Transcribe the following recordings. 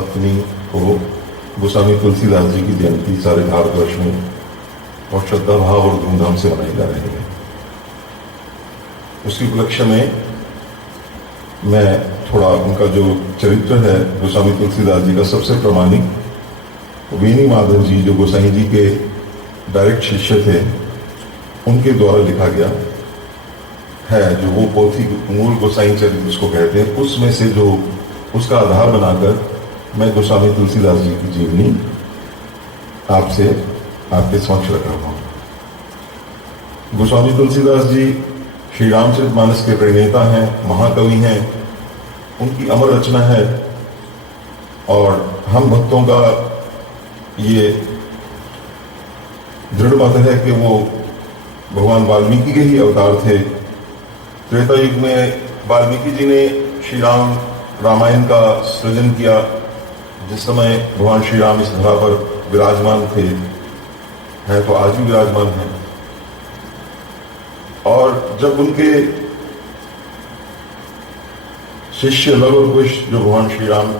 अपनी को गोस्वामी तुलसीदास जी की जयंती सारे भारतवर्ष में बहुत श्रद्धा भाव और धूमधाम से मनाई जा रही है। उसके उपलक्ष्य में मैं थोड़ा उनका जो चरित्र है गोस्वामी तुलसीदास जी का सबसे प्रामाणिक वेणी माधव जी जो गोसाई जी के डायरेक्ट शिष्य थे उनके द्वारा लिखा गया है, जो वो पोथी मूल गोसाई चरित्र उसको कहते हैं, उसमें से जो उसका आधार बनाकर मैं गोस्वामी तुलसीदास जी की जीवनी आपसे आपके समक्ष रख रहा हूं। गोस्वामी तुलसीदास जी श्री रामचरितमानस के प्रणेता हैं, महाकवि हैं, उनकी अमर रचना है और हम भक्तों का ये दृढ़ मत है कि वो भगवान वाल्मीकि के ही अवतार थे। त्रेता युग में वाल्मीकि जी ने श्री रामायण का सृजन किया, जिस समय भगवान श्री राम इस धरा पर विराजमान थे, हैं तो आज भी विराजमान हैं। और जब उनके शिष्य लव और कुश जो भगवान श्री राम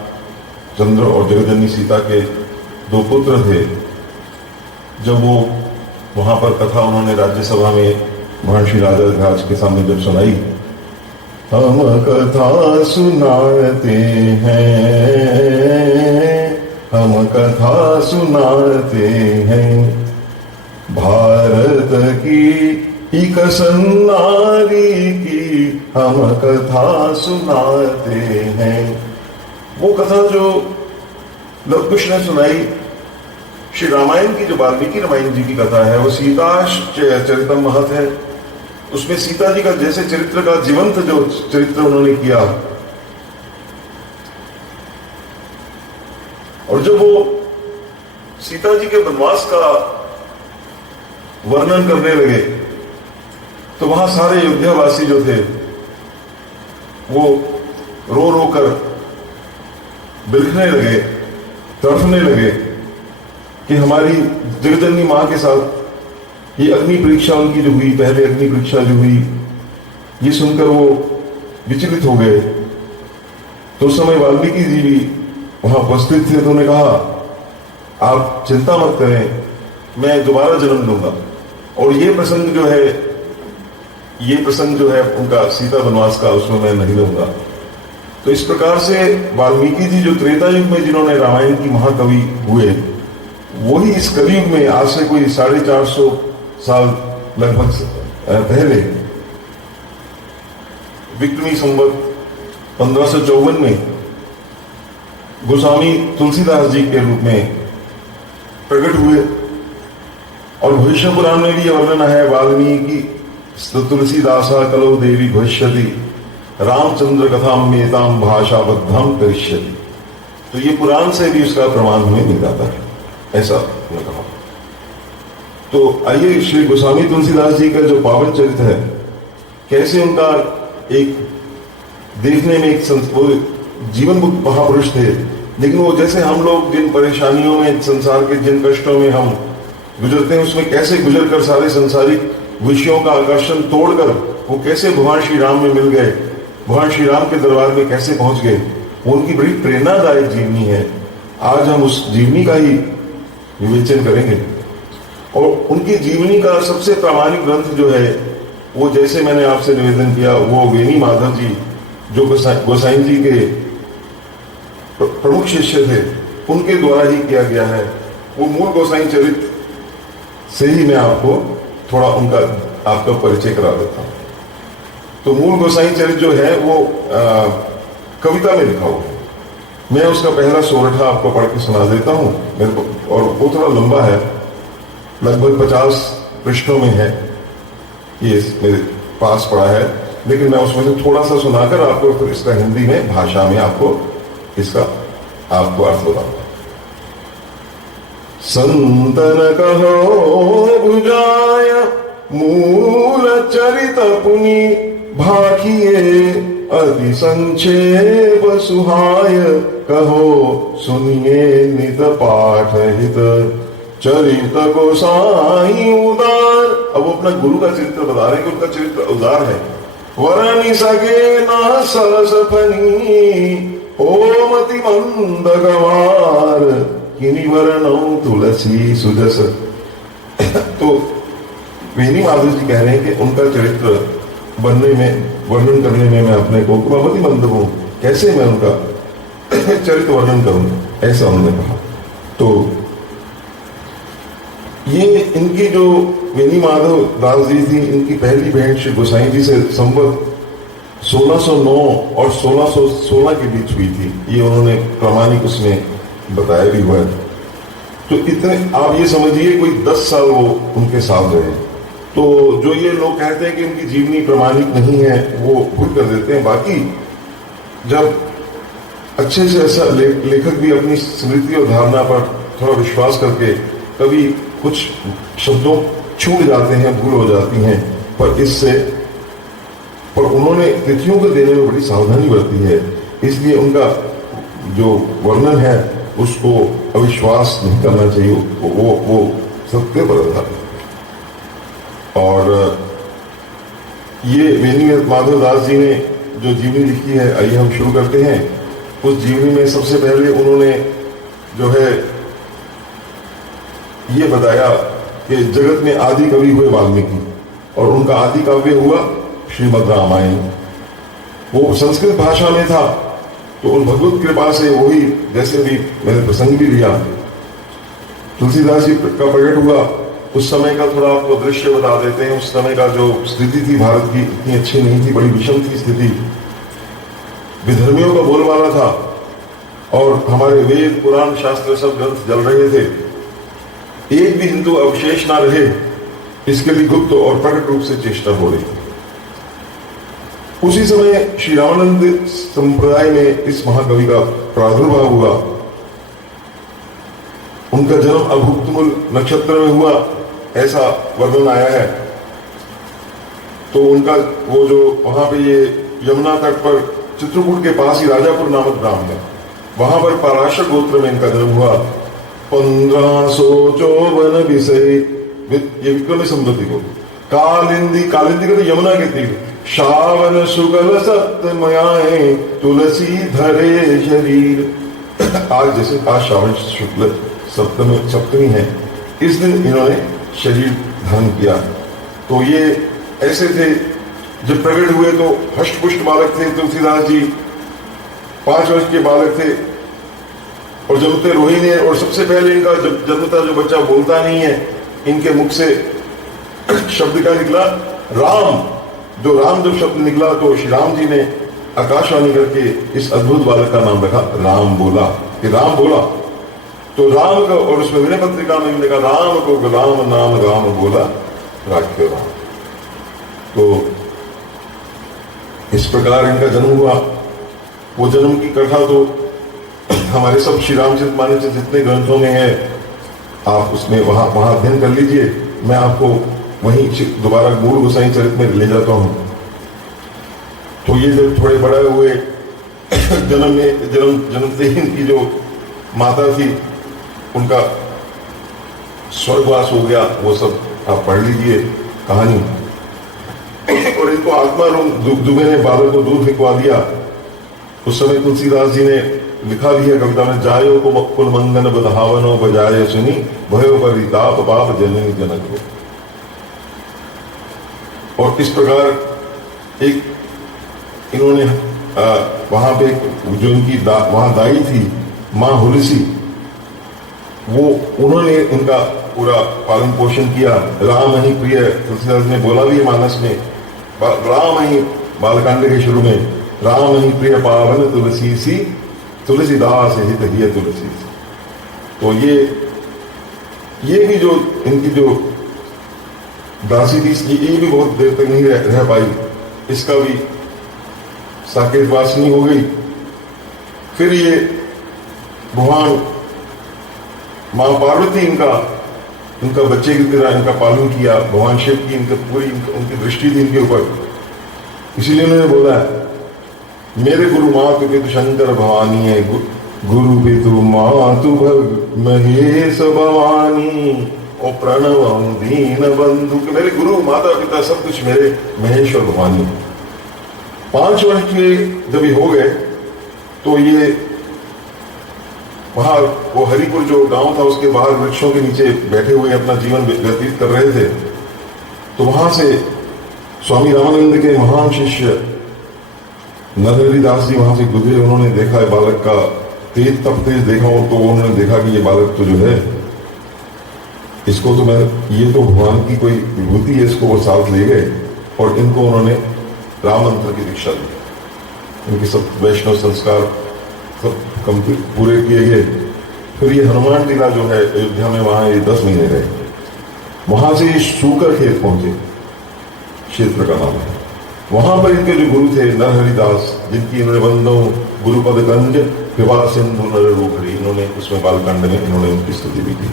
चंद्र और जगदन्नी सीता के दो पुत्र थे, जब वो वहां पर कथा उन्होंने राज्यसभा में भगवान श्री राजा के सामने जब सुनाई, हम कथा सुनाते हैं, हम कथा सुनाते हैं, भारत की एक सन्नारी की हम कथा सुनाते हैं। वो कथा जो लव कुश ने सुनाई, श्री रामायण की जो वाल्मीकि रामायण जी की कथा है, वो सीता चरितम महत है। उसमें सीता जी का जैसे चरित्र का जीवंत जो चरित्र उन्होंने किया, और जब वो सीता जी के वनवास का वर्णन करने लगे तो वहां सारे अयोध्यावासी जो थे वो रो रो कर बिलखने लगे, तड़फने लगे कि हमारी जगदन्नी मां के साथ ये अग्नि परीक्षा उनकी जो हुई, पहले अग्नि परीक्षा जो हुई, ये सुनकर वो विचलित हो गए। तो उस समय वाल्मीकि जी भी वहां उपस्थित थे, तो उन्होंने कहा आप चिंता मत करें, मैं दोबारा जन्म लूंगा। और ये प्रसंग जो है उनका सीता वनवास का, उसमें मैं नहीं लूंगा। तो इस प्रकार से वाल्मीकि जी जो त्रेता युग में जिन्होंने रामायण की महाकवि हुए, वही इस कलयुग में आज से कोई 450 साल लगभग पहले विक्रमी संवत 1554 में गोस्वामी तुलसीदास जी के रूप में प्रकट हुए। और भविष्य पुराण में भी यह वर्णन है, वाल्मीकि तुलसीदासा कलो देवी भविष्यति रामचंद्र कथाम मेताम भाषाबद्धम करिष्यति। तो ये पुराण से भी उसका प्रमाण हमें मिल जाता है, ऐसा मैं कहा। तो आइए श्री गोस्वामी तुलसीदास जी का जो पावन चरित्र है, कैसे उनका एक देखने में एक वो जीवन महापुरुष थे, लेकिन वो जैसे हम लोग जिन परेशानियों में, संसार के जिन कष्टों में हम गुजरते हैं, उसमें कैसे गुजर कर सारे संसारिक विषयों का आकर्षण तोड़कर वो कैसे भगवान श्री राम में मिल गए, भगवान श्री राम के दरबार में कैसे पहुंच गए, वो उनकी बड़ी प्रेरणादायक जीवनी है। आज हम उस जीवनी का ही विवेचन करेंगे। और उनकी जीवनी का सबसे प्रामाणिक ग्रंथ जो है, वो जैसे मैंने आपसे निवेदन किया, वो वेणी माधव जी जो गोसाई जी के प्रमुख शिष्य थे, उनके द्वारा ही किया गया है। वो मूल गोसाई चरित्र से ही मैं आपको थोड़ा उनका आपका परिचय करा देता हूं। तो मूल गोसाई चरित्र जो है वो कविता में लिखा हुआ है। मैं उसका पहला सोरठा आपको पढ़ के सुना देता हूं मेरे को, और वो थोड़ा लंबा है, लगभग 50 पृष्ठों में है, ये मेरे पास पड़ा है, लेकिन मैं उसमें से थोड़ा सा सुनाकर आपको फिर इसका हिंदी में भाषा में आपको इसका आपको अर्थ बताऊंगा। संतन कहो बुझाय मूल चरित पुनि भाखिए अति संक्षेप सुहाय, कहो सुनिए नित पाठ हित चरित गोसाई उदार। अब वो अपना गुरु का चरित्र बता रहे हैं कि उनका चरित्र उदार है। वरनि सके ना सरस फनी ओमति मंद गवार किनी वरणौ तुलसी सुजस। तो वेणी माधव जी कह रहे हैं कि उनका चरित्र वर्णन करने में मैं अपने को मति मंद हूं, कैसे मैं उनका चरित्र वर्णन करूं, ऐसा उन्होंने कहा। तो ये इनकी जो वेणी माधव दास जी थी, इनकी पहली भेंट श्री गोसाई जी से संवत 1609 और 1616 के बीच हुई थी। ये उन्होंने प्रामाणिक उसमें बताया भी हुआ है। तो इतने आप ये समझिए कोई 10 साल वो उनके साथ रहे। तो जो ये लोग कहते हैं कि उनकी जीवनी प्रामाणिक नहीं है, वो भूल कर देते हैं। बाकी जब अच्छे से ऐसा लेखक भी अपनी स्मृति और धारणा पर थोड़ा विश्वास करके कभी कुछ शब्दों छूट जाते हैं, भूल हो जाती हैं, पर उन्होंने तिथियों को देने में बड़ी सावधानी बरती है। इसलिए उनका जो वर्णन है उसको अविश्वास नहीं करना चाहिए, वो सत्य पर आधारित है। और ये वेणी माधव दास जी ने जो जीवनी लिखी है, आइए हम शुरू करते हैं। उस जीवनी में सबसे पहले उन्होंने जो है ये बताया कि जगत में आदि कवि हुए वाल्मीकि, और उनका आदि काव्य हुआ श्रीमद् रामायण। वो संस्कृत भाषा में था, तो उन भगवत कृपा से वही, जैसे भी मैंने प्रसंग भी लिया, तुलसीदास जी का प्रकट हुआ। उस समय का थोड़ा आपको दृश्य बता देते हैं। उस समय का जो स्थिति थी भारत की, इतनी अच्छी नहीं थी, बड़ी विषम थी स्थिति। विधर्मियों का बोलबाला था और हमारे वेद पुराण शास्त्र सब ग्रंथ जल रहे थे। एक भी हिंदू अवशेष ना रहे, इसके लिए गुप्त और प्रकट रूप से चेष्टा हो रही थी। उसी समय श्री रामानंद संप्रदाय में इस महाकवि का प्रादुर्भाव हुआ। उनका जन्म अभुक्तमुल नक्षत्र में हुआ, ऐसा वर्णन आया है। तो उनका वो जो वहां पे ये यमुना तट पर चित्रकूट के पास ही राजापुर नामक ग्राम है, वहां पर पराशर गोत्र में इनका जन्म हुआ। 1554 विषय, ये विक्रम संवत को कालिंदी को तो यमुना के तीर, श्रावण शुक्ल सप्तमयाए तुलसी धरे शरीर। आज जैसे आज श्रावण शुक्ल सप्तमी है, इस दिन इन्होंने शरीर धारण किया। तो ये ऐसे थे, जब प्रकट हुए तो हष्टपुष्ट बालक थे तुलसीदास जी, 5 वर्ष के बालक थे, और जन्मते रोहिणी है। और सबसे पहले इनका जब जन्मता जो बच्चा बोलता नहीं है, इनके मुख से शब्द का निकला राम। जो राम जब शब्द निकला तो श्री राम जी ने आकाशवाणी करके इस अद्भुत बालक का नाम रखा राम बोला, कि राम बोला। तो राम का, और उसमें विनय पत्रिका में इन्होंने कहा राम को गुलाम नाम राम बोला राख्यो राम। तो इस प्रकार इनका जन्म हुआ। वो जन्म की कथा तो हमारे सब श्री रामचरितमानस जितने ग्रंथों में है, आप उसमें वहां अध्ययन कर लीजिए। मैं आपको वहीं दोबारा मूल गोसाई चरित में ले जाता हूं। तो ये जब थोड़े बड़े हुए, जन्मते ही इनकी जो माता थी, उनका स्वर्गवास हो गया। वो सब आप पढ़ लीजिए कहानी। और इनको आत्मा दुबे ने बालक को दूध फिकवा दिया। उस समय तुलसीदास जी ने लिखा भी है कविता में, जायो को कुल मंगन बधावनो बजाय सुनी, भयो परिताप पाप जननी जनक हो। और इस प्रकार एक इन्होंने वहां पे जो इनकी वहां दाई थी माँ हुलसी, वो उन्होंने इनका पूरा पालन पोषण किया। राम ही प्रिय, तुलसीदास ने बोला भी है मानस में, राम ही बालकांड के शुरू में, राम ही प्रिय पावन तुलसी सी, तुलसीदास हित हिय तुलसी। तो ये भी जो इनकी जो दासी थी, ये भी बहुत देर तक नहीं रह पाई। इसका भी साकेत वासनी हो गई। फिर ये भगवान माँ पार्वती इनका बच्चे की तरह इनका पालन किया। भगवान शिव की उनकी दृष्टि थी इनके ऊपर। इसीलिए उन्होंने बोला है, मेरे गुरु मातु पितु शंकर भवानी है, गुरु पितु मातु महेश भवानी, और प्रणव दीन बंधु। मेरे गुरु माता पिता सब कुछ मेरे महेश और भवानी। 5 वर्ष के जब ये हो गए तो ये वहां वो हरिपुर जो गांव था उसके बाहर वृक्षों के नीचे बैठे हुए अपना जीवन व्यतीत कर रहे थे। तो वहां से स्वामी रामानंद के महान शिष्य नरहरि दास जी वहां से गुजरे। उन्होंने देखा है बालक का तेज तब तेज देखा हो, तो उन्होंने देखा कि ये बालक तो जो है इसको तो ये तो भगवान की कोई विभूति है, इसको वो साथ ले गए और इनको उन्होंने राम मंत्र की दीक्षा दी। इनके सब वैष्णव संस्कार सब कंप्लीट पूरे किए गए। फिर ये हनुमान लीला जो है अयोध्या में, वहां ये 10 महीने रहे। वहां से ये शूकर खेत पहुंचे, क्षेत्र का नाम है। वहां पर इनके जो गुरु थे नरहरि दास, जिनकी इन्होंने वंदो गुरुपद गंज कृपा सिंधु नर रूखड़ी, इन्होंने उसमें बालकांड में इन्होंने उनकी स्तुति भी की।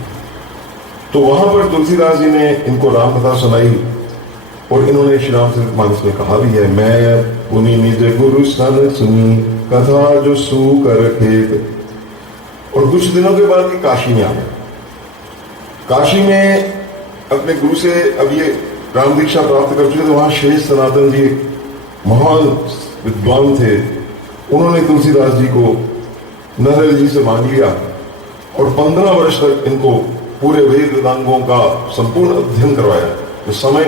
तो वहां पर तुलसीदास जी ने इनको राम कथा सुनाई और इन्होंने श्री रामचरितमानस में कहा भी है, मैं पुनि निज गुरु सन सुनी कथा जो सूकर खेत। और कुछ दिनों के बाद ये काशी में आ गए। काशी में अपने गुरु से अब ये राम दीक्षा प्राप्त कर चुके थे। वहां शेष सनातन जी महान विद्वान थे, उन्होंने तुलसीदास जी को नरहरि जी से मांग लिया और 15 वर्ष तक इनको पूरे वेद वेदांगों का संपूर्ण अध्ययन करवाया। उस समय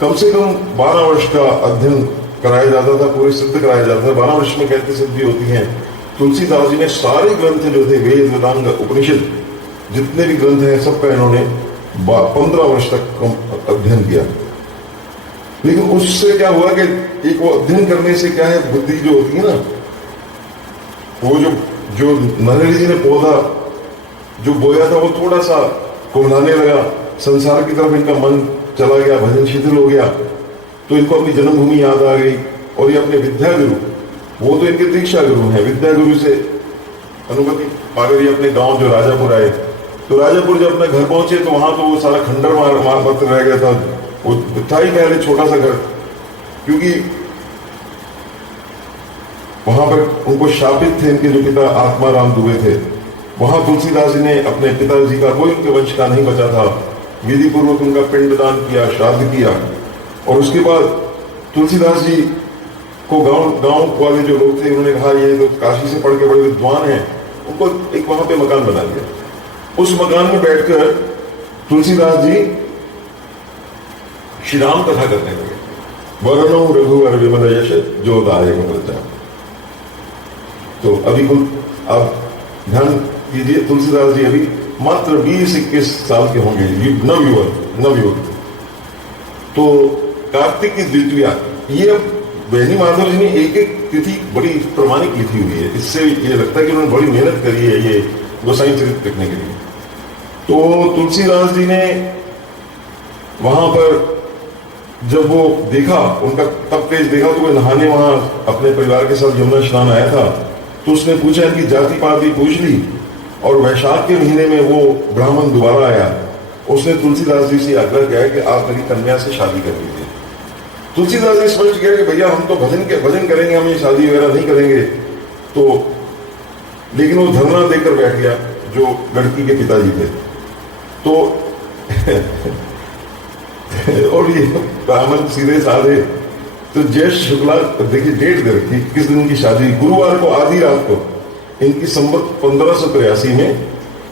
कम से कम 12 वर्ष का अध्ययन कराया जाता था, पूरे सिद्ध कराया जाता था। 12 वर्ष में कहते सिद्धि होती है। तुलसीदास जी ने सारे ग्रंथ जो थे वेद वेदांग उपनिषद जितने भी ग्रंथ हैं सबका इन्होंने 15 वर्ष तक अध्ययन किया। लेकिन उससे क्या हुआ कि एक वो अध्ययन करने से क्या है, बुद्धि जो होती है ना, वो जो नरहरि जी ने पौधा जो बोया था वो थोड़ा सा कुमलाने लगा, संसार की तरफ इनका मन चला गया, भजन शिथिल हो गया। तो इनको अपनी जन्मभूमि याद आ गई और ये अपने विद्या गुरु, वो तो इनके दीक्षा गुरु हैं, विद्या गुरु से अनुमति पाकर ये अपने गांव जो राजापुर आए। तो राजापुर जब अपने घर पहुंचे तो वहां तो वो सारा खंडर मार पत्र रह गया था। वो था ही पहले छोटा सा घर, क्योंकि वहां पर उनको शापित थे इनके जो पिता आत्माराम दुबे थे। वहां तुलसीदास जी ने अपने पिताजी का, कोई उनके वंश का नहीं बचा था, विधि पूर्वक उनका पिंडदान किया, श्राद्ध किया। और उसके बाद तुलसीदास जी को गांव वाले जो लोग थे उन्होंने कहा ये तो काशी से पढ़ के बड़े विद्वान हैं, उनको एक वहां पे मकान बना दिया। उस मकान में बैठकर तुलसीदास जी श्री राम कथा करने लगे। वरणो रघुवर विमल यश जो दायक मिलता। तो अभी आप ध्यान कीजिए, तुलसीदास जी अभी मात्र 20-21 साल के होंगे, नवयुवक। तो कार्तिक की द्वितीया, ये बेनी माधव जी ने एक तिथि बड़ी प्रमाणिक लिखी हुई है। इससे ये लगता है कि उन्होंने बड़ी मेहनत करी है ये गोसाई चरित्र लिखने के लिए। तो तुलसीदास जी ने वहां पर जब वो देखा, उनका तब तेज देखा, तो वो नहाने वहां अपने परिवार के साथ यमुना स्नान आया था। तो उसने पूछा, इनकी जाति पाति पूछ ली। और वैशाख के महीने में वो ब्राह्मण दोबारा आया, उसने तुलसीदास जी से आग्रह किया कि आप मेरी कन्या से शादी कर लीजिए। तुलसीदास जी स्पष्ट किया कि भैया हम तो भजन करेंगे, हम ये शादी वगैरह नहीं करेंगे। तो लेकिन वो धरना देकर बैठ गया जो लड़की के पिताजी थे। तो और ये ब्राह्मण सीधे साधे। तो ज्येष्ठ शुक्ला, देखिए डेट दे रखी किस दिन की शादी, गुरुवार को आधी रात को, इनकी संवत 1583 में।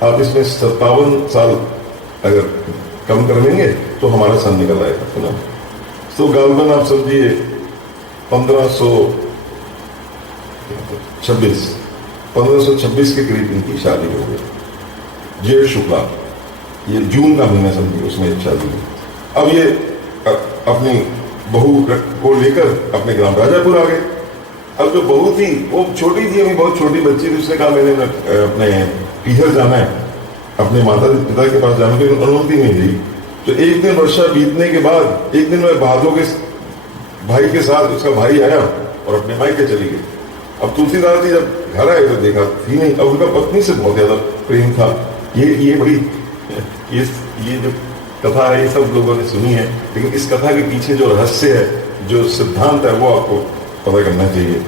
आप इसमें 57 साल अगर कम कर लेंगे तो हमारा सन निकल आएगा, है ना। तो गालबन आप समझिए 1526 के करीब इनकी शादी हो गई। ज्येष्ठ शुक्ला, ये जून का महीना समझिए, उसमें शादी हुई। अब ये अपनी बहू को लेकर अपने ग्राम राजापुर आ गए। अब जो बहू थी वो छोटी थी, अभी बहुत छोटी बच्ची थी। उसने कहा मैंने अपने पीहर जाना है, अपने माता पिता के पास जाने की अनुमति नहीं दी। तो एक दिन वर्षा बीतने के बाद एक दिन वह भादों के भाई के साथ उसका भाई आया और अपने मायके चली गई। अब तुलसीदास जी जब घर आए तो देखा थी नहीं। अब उनका पत्नी से बहुत ज्यादा प्रेम था। ये बड़ी ये जो कथा है ये सब लोगों ने सुनी है, लेकिन इस कथा के पीछे जो रहस्य है, जो सिद्धांत है, वो आपको पता करना चाहिए।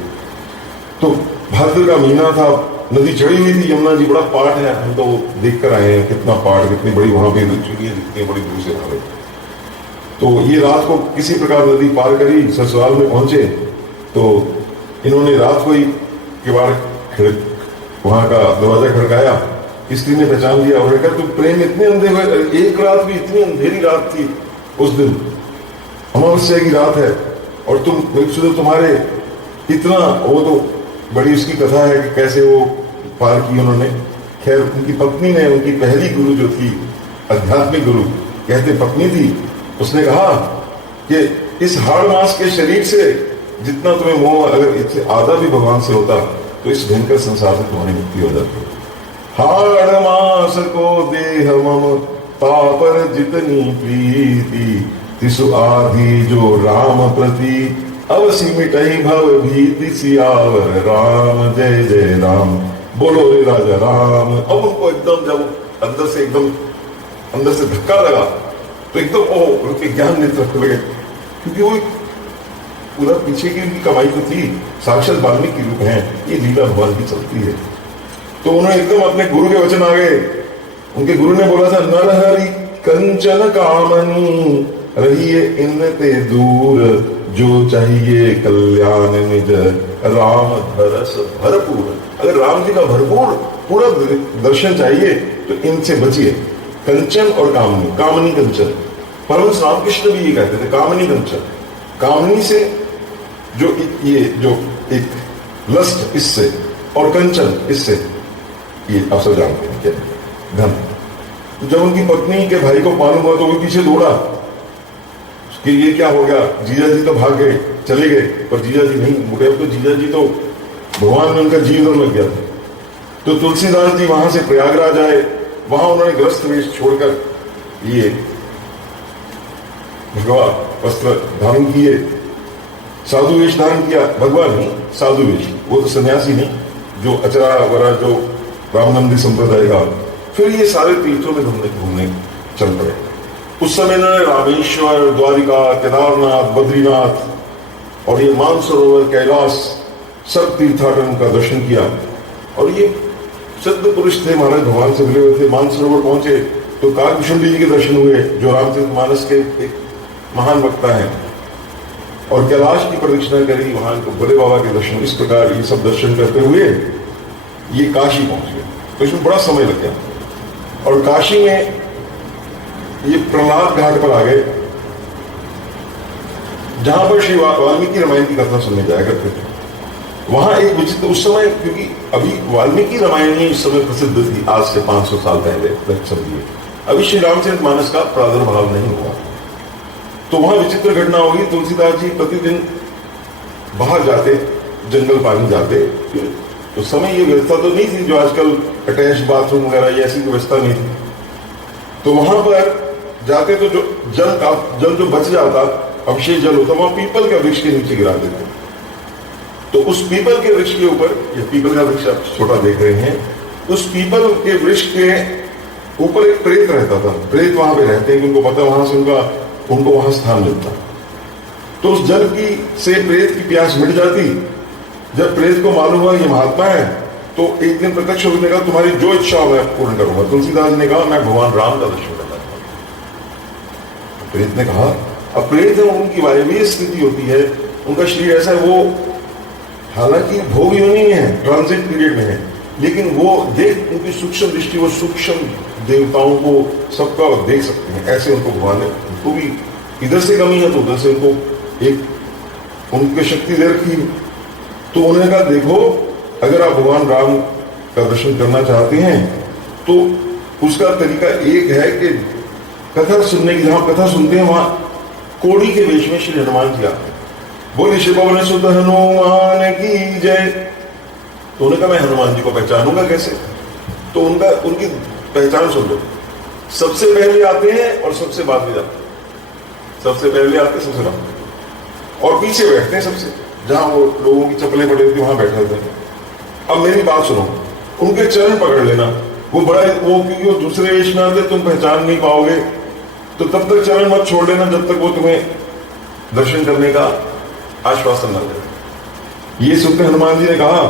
तो भाद्र का महीना था, नदी चढ़ी हुई थी यमुना जी, बड़ा पाठ है, हम तो देख कर आए हैं कितना पाठ, कितनी बड़ी वहां पे चुकी है, कितनी बड़ी दूर से भागे। तो ये रात को किसी प्रकार नदी पार करी, ससुराल में पहुंचे। तो इन्होंने रात को ही किवाड़ वहां का दरवाजा खड़काया, स्त्री ने पहचान लिया और कहा तुम प्रेम इतने अंधे हुए, एक रात भी इतनी अंधेरी रात थी उस दिन, अमावस्या की रात है और तुम तुम्हारे इतना, वो तो बड़ी उसकी कथा है कि कैसे वो पार की उन्होंने। खैर उनकी पत्नी ने, उनकी पहली गुरु जो थी, आध्यात्मिक गुरु कहते पत्नी थी, उसने कहा कि इस हाड़ मास के शरीर से जितना तुम्हें मोह, अगर इससे आधा भी भगवान से होता तो इस भयंकर संसार से तुम्हारी मुक्ति हो जाती। हाड़ मास को देह मम तापर जितनी प्रीति, तिसु आधि जो राम प्रति, अवसि मिटई भव भीति, सियावर राम जय जय राम, बोलो रे राजा राम। अब उनको एकदम, जब अंदर से एकदम अंदर से धक्का लगा तो एकदम उनके ज्ञान नेत्र खुल गए, क्योंकि वो पूरा पीछे की उनकी कमाई तो थी, साक्षात वाल्मीकि रूप हैं, ये लीला भगवान की चलती है। तो उन्होंने एकदम अपने गुरु के वचन आ गए। उनके गुरु ने बोला था, नरहरि कंचन कामनी, रहिए इनते दूर, जो चाहिए कल्याण निज, राम धरस भरपूर। अगर राम जी का भरपूर पूरा दर्शन चाहिए तो इनसे बचिए। कंचन और कामनी, कामनी कंचन, परमहंस रामकृष्ण भी ये कहते थे, कामनी कंचन। कामनी से जो ये जो एक लस्ट, इससे, और कंचन इससे, ये आप सब जानते हैं क्या, धन। जब उनकी पत्नी के भाई को मालूम हुआ तो वो पीछे दौड़ा कि ये क्या हो गया, जीजा जी तो भाग गए, चले गए, पर जीजा जी नहीं मुड़े। अब तो जीजा जी तो भगवान में उनका जीवन लग गया था। तो तुलसीदास जी वहां से प्रयागराज आए, वहां उन्होंने ग्रस्त वेश छोड़कर ये भगवा वस्त्र धारण किए, साधु वेश धारण किया। भगवान नहीं, साधु वेश, वो तो सन्यासी नहीं, जो अचरा वरा, जो रामनंदी संप्रदाय का। फिर ये सारे तीर्थों में घूमने चल पड़े। उस समय इन्होंने रामेश्वर, द्वारिका, केदारनाथ, बद्रीनाथ और ये मानसरोवर, कैलाश, सब तीर्थाटन का दर्शन किया। और ये सिद्ध पुरुष थे, महाराज भगवान से मिले हुए थे। मानसरोवर पहुंचे तो काकभूषण जी के दर्शन हुए, जो रामचरितमानस के एक महान वक्ता हैं। और कैलाश की प्रदक्षिणा करी, वहां को भोले बाबा के दर्शन। इस प्रकार ये सब दर्शन करते हुए ये काशी पहुंच गए। तो इसमें बड़ा समय लग गया। और काशी में ये प्रहलाद घाट पर आ गए, जहां पर श्री वाल्मीकि रामायण की कथा सुनने जाया करते थे। वहां एक विचित्र, उस समय, क्योंकि अभी वाल्मीकि रामायण ही उस समय प्रसिद्ध थी, आज से 500 साल पहले तक समझिए, अभी श्री रामचरितमानस का प्रादुर्भाव नहीं हुआ। तो वहां विचित्र घटना होगी। तुलसीदास जी प्रतिदिन बाहर जाते, जंगल पानी जाते। तो समय ये व्यवस्था तो नहीं थी जो आजकल अटैच बाथरूम वगैरह, ये ऐसी व्यवस्था नहीं थी। तो वहां पर जाते तो जो जल जो बच जाता, अवशेष जल होता, वहां पीपल के वृक्ष के नीचे गिरा देते। तो उस पीपल के वृक्ष के ऊपर, ये पीपल का वृक्ष आप छोटा देख रहे हैं, उस पीपल के वृक्ष के ऊपर एक प्रेत रहता था। प्रेत वहां पे रहते हैं, उनको पता वहां से उनको वहां स्थान मिलता। तो उस जल की से प्रेत की प्यास मिट जाती। जब प्रेत को मालूम हुआ ये महात्मा है, तो एक दिन प्रत्यक्ष होकर कहा, तुम्हारी जो इच्छा हो मैं पूर्ण करूंगा। तुलसीदास ने कहा, मैं भगवान राम का दर्शन करना चाहता हूं। प्रेत ने कहा, अब प्रेत है, उनकी वायवीय स्थिति होती है, उनका शरीर ऐसा है, वो हालांकि भोग योनि में है, ट्रांजिट पीरियड में है, लेकिन वो देख, उनकी सूक्ष्म दृष्टि, वो सूक्ष्म देवताओं को सबका देख सकते हैं। ऐसे उनको भगवान ने, उनको भी इधर से कमी है तो उधर से उनको एक उनकी शक्ति दे रखी। तो उन्होंने कहा, देखो अगर आप भगवान राम का दर्शन करना चाहते हैं तो उसका तरीका एक है कि कथा सुनने की, जहां कथा सुनते हैं वहां कोड़ी के वेश में श्री हनुमान जी आते हैं। बोले श्री पवन सुत हनुमान की जय। तो उन्होंने कहा, मैं हनुमान जी को पहचानूंगा कैसे? तो उनकी पहचान सुन लो। सबसे पहले आते हैं और सबसे बाद में जाते हैं। सबसे पहले आते, सबसे बाद, और पीछे बैठते हैं सबसे, जहां वो लोगों की चप्पलें पड़ी होती वहां बैठे होते हैं। अब मेरी बात सुनो, उनके चरण पकड़ लेना। वो बड़ा, वो क्योंकि वो दूसरे वेश में आते, तुम पहचान नहीं पाओगे, तो तब तक चरण मत छोड़ लेना जब तक वो तुम्हें दर्शन करने का आश्वासन न दे। ये सुनकर हनुमान जी ने कहा,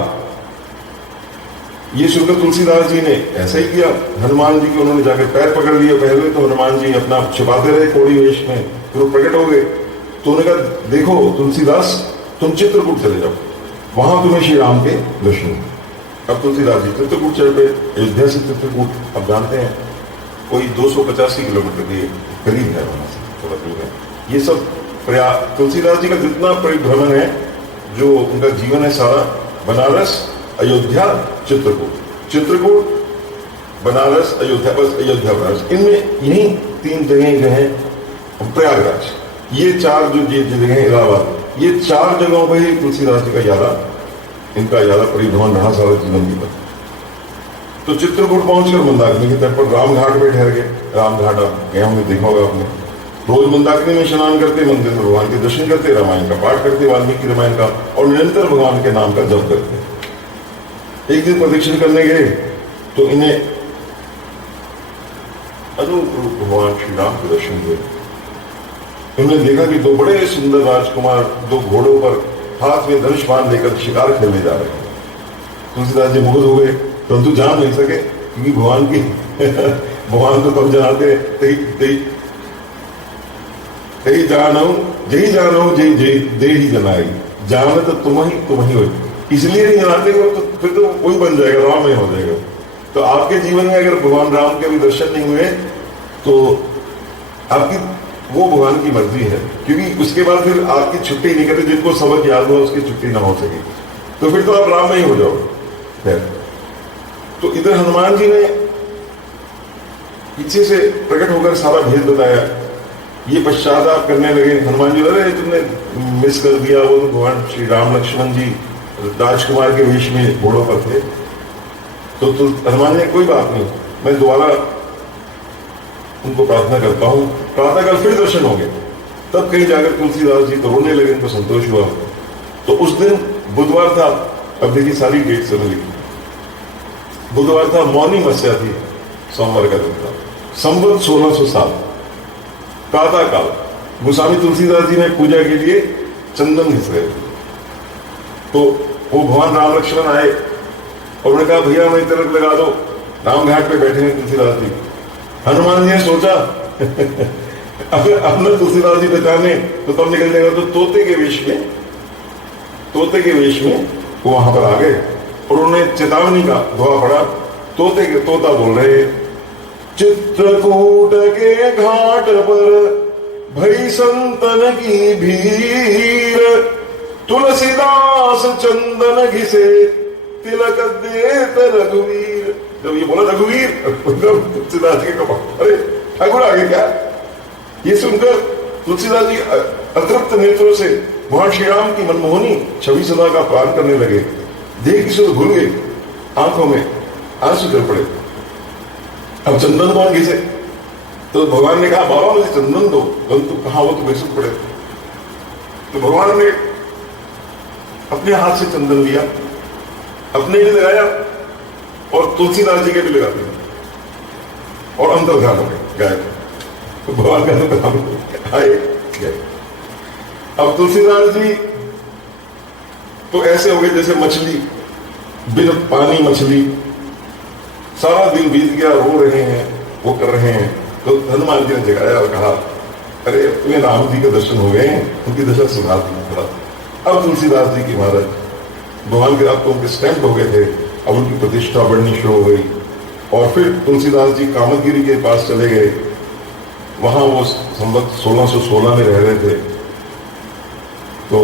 ये सुनकर तुलसीदास जी ने ऐसा ही किया। हनुमान जी के उन्होंने जाकर पैर पकड़ लिए पहले, तो हनुमान जी अपना छिपाते रहे कोड़ी वेश में, फिर वो प्रकट हो गए। तो उन्होंने कहा, देखो तुलसीदास, तुम चित्रकूट चले जाओ, वहां तुम्हें श्री राम के दर्शन। अब तुलसीदास जी चित्रकूट चल पे, अयोध्या से चित्रकूट अब जानते हैं कोई 285 किलोमीटर के करीब है, वहां से थोड़ा दूर है। ये सब प्रयाग तुलसीदास जी का जितना परिभ्रमण है, जो उनका जीवन है सारा, बनारस, अयोध्या, चित्रकूट, बनारस, अयोध्या, बस अयोध्या बनारस, इनमें यही 3 जगह जो है, प्रयागराज, ये 4 जो जगह है, इलाहाबाद, ये 4 जगहों पर ही तुलसीदास जी का इनका ज्यादा परिभ्रमण रहा सारा जीवन की तरफ। तो चित्रकूट पहुंचकर मंदाकिनी के तट पर रामघाट पे ठहर गए। रामघाट आप गए होंगे, देखा होगा आपने। रोज मंदाकिनी में स्नान करते, मंदिर में भगवान के दर्शन करते, रामायण का पाठ करते, वाल्मीकि रामायण का, और निरंतर भगवान के नाम का जप करते। एक दिन प्रदक्षिण करने गए तो इन्हें अनूप रूप भगवान श्री राम के दर्शन हुए। उन्होंने देखा कि 2 बड़े सुंदर राजकुमार 2 घोड़ों पर हाथ में धनुष बाण लेकर शिकार खेलने जा रहे हैं। तुलसीदास जी मुग्ध हो गए, परंतु जान नहीं सके, क्योंकि भगवान को तब जानते कहीं जानो जय जय दे ही जनाई, जान तो तुम ही हो, इसलिए नहीं जनाते हो तो फिर तो वही बन जाएगा, राम ही हो जाएगा। तो आपके जीवन में अगर भगवान राम के भी दर्शन नहीं हुए तो आपकी वो भगवान की मर्जी है, क्योंकि उसके बाद फिर आपकी छुट्टी नहीं करते। जिनको सबक याद हुआ उसकी छुट्टी ना हो सके तो फिर तो आप राम में ही हो जाओगे। तो इधर हनुमान जी ने पीछे से प्रकट होकर सारा भेद बताया। ये पश्चाताप करने लगे। हनुमान जी, अरे तुमने मिस कर दिया, वो तो भगवान श्री राम लक्ष्मण जी राजकुमार के वेश में घोड़ों पर थे। तो हनुमान जी, कोई बात नहीं, मैं दोबारा उनको प्रार्थना करता हूं। प्रातःकाल फिर दर्शन हो गए। तब कहीं जाकर तुलसीदास जी तो रोने लगे, उनको संतोष हुआ। तो उस दिन बुधवार था, अब देखिए सारी डेट समझ ली। बुधवार था, मौनी मस्या थी, सोमवार का दिन था, संवत 1607। प्रातःकाल गोस्वामी तुलसीदास जी ने पूजा के लिए चंदन घिस रहे थे। तो वो भगवान राम लक्ष्मण आए और उन्होंने कहा, भैया मैं तिलक लगा दो। रामघाट पे बैठे हैं तुलसीदास जी। हनुमान जी ने सोचा अगर अपने तुलसीदास जी बचाने तो तब निकल जाएगा। तो तोते के वेश में वो वहां पर आ गए और उन्होंने चेतावनी का दुआ पड़ा। तोता बोल रहे, चित्रकूट के घाट पर भई संतन की भीड़, तुलसीदास चंदन घिसे तिलक देत रघुवीर। जब ये बोला रघुवीर, तुलसीदास जी के कपाल, अरे ठाकुर आगे क्या? ये सुनकर तुलसीदास जी अतृप्त नेत्रों से भगवान श्री राम की मनमोहनी छवि सदा का पालन करने लगे। देख किसी तो भूल गए, आंखों में आंसू गिर पड़े। अब चंदन कौन घिसे? तो भगवान ने कहा, बाबा मुझे चंदन दो। परंतु कहा, वो तो बेसुध पड़े। तो भगवान ने अपने हाथ से चंदन लिया, अपने भी लगाया और तुलसीदास जी के भी लगा दिया और अंतर्धान हो गए। तो भगवान का अंतर्धान आए गए। अब तुलसीदास जी तो ऐसे हो गए जैसे मछली, बिन पानी मछली। सारा दिन बीत गया, रो रहे हैं, वो कर रहे हैं। तो हनुमान जी ने जगाया और कहा, अरे तुम्हें राम जी के दर्शन हो गए, उनकी दशा सुधार दी थोड़ा। अब तुलसीदास जी की महाराज भगवान के रात को उनके स्टैंप हो गए थे। अब उनकी प्रतिष्ठा बढ़नी शुरू हो गई और फिर तुलसीदास जी कामतगिरी के पास चले गए। वहां वो संवत 1616 में रह रहे थे। तो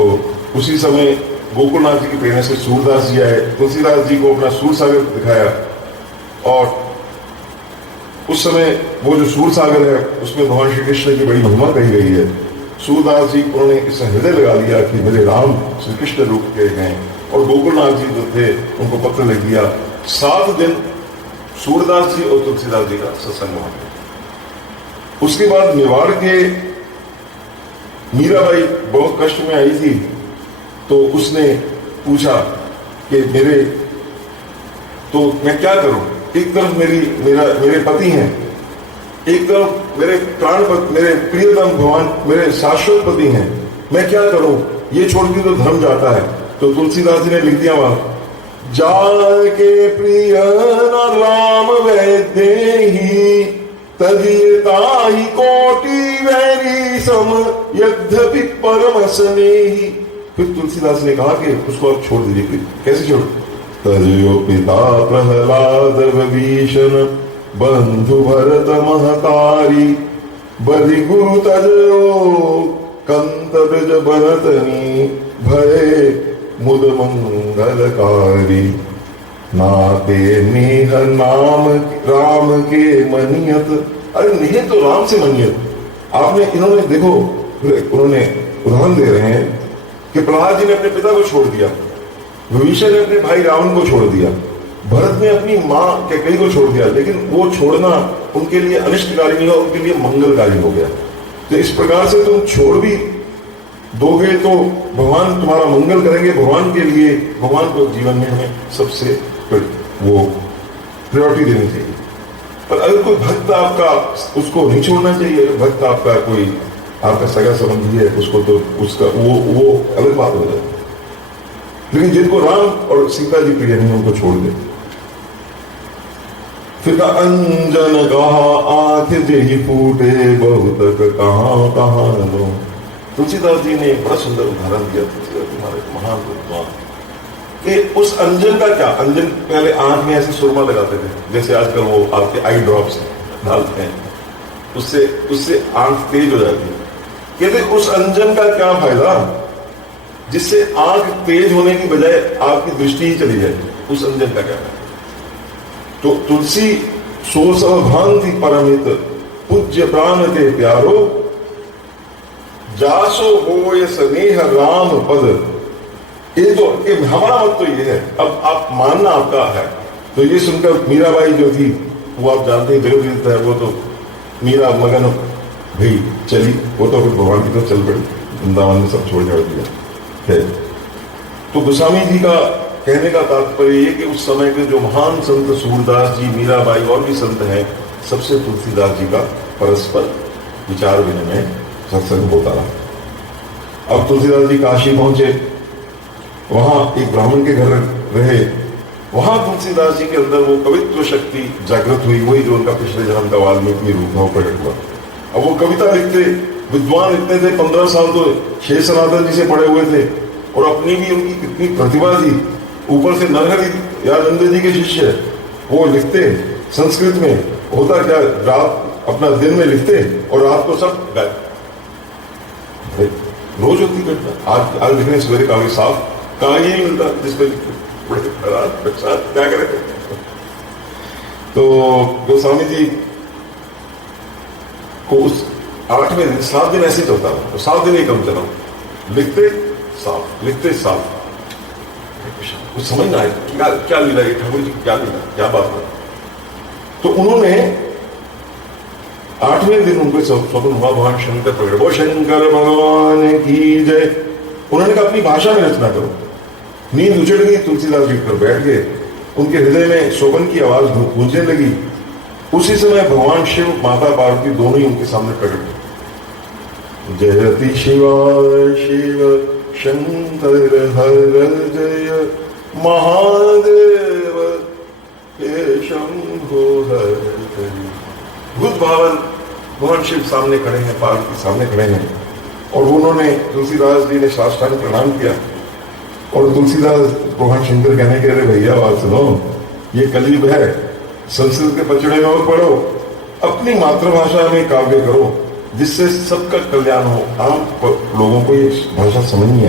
उसी समय गोकुलनाथ जी की प्रेरणा से सूरदास जी आए, तुलसीदास जी को अपना सूर सागर दिखाया। और उस समय वो जो सूर सागर है उसमें भगवान श्री कृष्ण की बड़ी महिमा कही गई है। सूरदास जी को उन्होंने इस हृदय लगा लिया कि मेरे राम श्री कृष्ण रूप के हैं। और गोकुलनाथ जी जो थे उनको पत्र लिख दिया। 7 दिन सूरदास जी और तुलसीदास जी का सत्संग वहां पे। उसके बाद मेवाड़ के मीराबाई बहुत कष्ट में आई थी। तो उसने पूछा कि मैं क्या करूं? एक तरफ मेरे पति हैं, एक तरफ मेरे मेरे प्रियतम भगवान मेरे शाश्वत पति हैं, मैं क्या करूं? ये छोड़ के तो धर्म जाता है। तो तुलसीदास जी ने लिख दिया वहां, जाके प्रिय न राम वैदेही तदीयताहि कोटि वैरी सम यद्यपि परम स्नेही। फिर तुलसीदास ने कहा कि उसको आप छोड़ दीजिए। कैसे छोड़? तजयो पिता प्रहलाद विभीषण बंधु भरत महतारी बलि गुरु तजयो कंत ब्रज भरतनी भय मुद मंगलकारी नाते नेह नाम राम के मनियत। अरे निहित तो राम से मनियत। आपने इन्होंने देखो, उन्होंने उदाहरण दे रहे हैं कि प्रहलाद जी ने अपने पिता को छोड़ दिया, विभीषण ने अपने भाई रावण को छोड़ दिया, भरत ने अपनी मां कैकेयी को छोड़ दिया, लेकिन वो छोड़ना उनके लिए अनिष्टकारी नहीं हुआ, उनके लिए मंगलकारी हो गया। तो इस प्रकार से तुम छोड़ भी दोगे तो भगवान तुम्हारा मंगल करेंगे। भगवान के लिए, भगवान को जीवन में हमें सबसे वो प्रायोरिटी देनी चाहिए। पर अगर कोई भक्त आपका, उसको नहीं छोड़ना चाहिए। भक्त आपका कोई आपका सगा संबंधी है, उसको तो उसका वो अलग बात हो जाए, लेकिन जिनको राम और सीता जी प्रिय नहीं उनको छोड़ दे। फिर अंजन कहा आंख जेहि फूटे बहुत कहां कहां लो। तुलसीदास जी ने बड़ा सुंदर उदाहरण दिया, तुम्हारे महान विद्वान, कि उस अंजन का क्या। अंजन पहले आंख में ऐसे सुरमा लगाते थे, जैसे आजकल वो आपके आई ड्रॉप्स डालते हैं, उससे आंख तेज हो जाती है। कहते उस अंजन का क्या फायदा जिससे आंख तेज होने की बजाय आपकी दृष्टि ही चली जाए। उस अंजन का क्या फायदा। तो तुलसी सो सब भांति परमित पूज्य प्राण के प्यारो जासो होय स्नेह राम पद। ये तो हमारा मत तो ये है, अब आप मानना आपका है। तो ये सुनकर मीराबाई जो थी, वो आप जानते हैं जगत है, वो तो मीरा मगन भाई चली, वो तो फिर भगवान की तरफ चल पड़ी, वृंदावन में सब छोड़ छोड़ दिया है। तो गोस्वामी जी का कहने का तात्पर्य ये कि उस समय के जो महान संत सूरदास जी, मीराबाई और भी संत हैं, सबसे तुलसीदास जी का परस्पर विचार विनिमय सत्संग होता रहा। अब तुलसीदास जी काशी पहुंचे, वहां एक ब्राह्मण के घर रहे, वहां तुलसीदास जी के अंदर वो कवित्व शक्ति जागृत हुई, वही जो उनका पिछले जन्म का वाल्मीकि रूप में प्रकट हुआ। अब वो कविता लिखते, विद्वान लिखते थे, 15 साल तो शेष सनातन जी से पढ़े हुए थे, और अपनी भी उनकी कितनी प्रतिभा थी। ऊपर से नरहरि यानंद जी के शिष्य, वो लिखते संस्कृत में। होता क्या, रात अपना दिन में लिखते और रात को सब गायब। रोज होती घटना। आज लिखने सवेरे कागज साफ कागज ही मिलता जिसमें लिखते, क्या करें। तो गोस्वामी जी को उस 8वें दिन, 7 दिन ऐसे चलता रहा, तो 7 दिन ही कम चला, लिखते साफ, लिखते साफ। कुछ समझ ना आए क्या लीला है ठाकुर जी, क्या लीला, क्या बात है। तो उन्होंने 8वें दिन उनको स्वतंत्र हुआ, भगवान शंकर प्रकट, वो शंकर भगवान की जय। उन्होंने कहा अपनी भाषा में रचना करो। नींद उचड़ गई, तुलसीदास जी पर बैठ गए, उनके हृदय में शोभन की आवाज गूंजने लगी। उसी समय भगवान शिव, माता पार्वती दोनों ही उनके सामने प्रकट हुए। जयति शिवा शिव शंकर हर जय महादेव हे शंभो हर। भूत भावन भगवान शिव सामने खड़े हैं, पार्वती सामने खड़े हैं, और उन्होंने तुलसीदास जी ने साष्टांग प्रणाम किया। और तुलसीदास भगवान शंकर कहने के, अरे भैया बात सुनो, ये कलयुग है, संस्कृत के पचड़े में और पढ़ो, अपनी मातृभाषा में काव्य करो, जिससे सबका कल्याण हो। आम लोगों को ये भाषा समझनी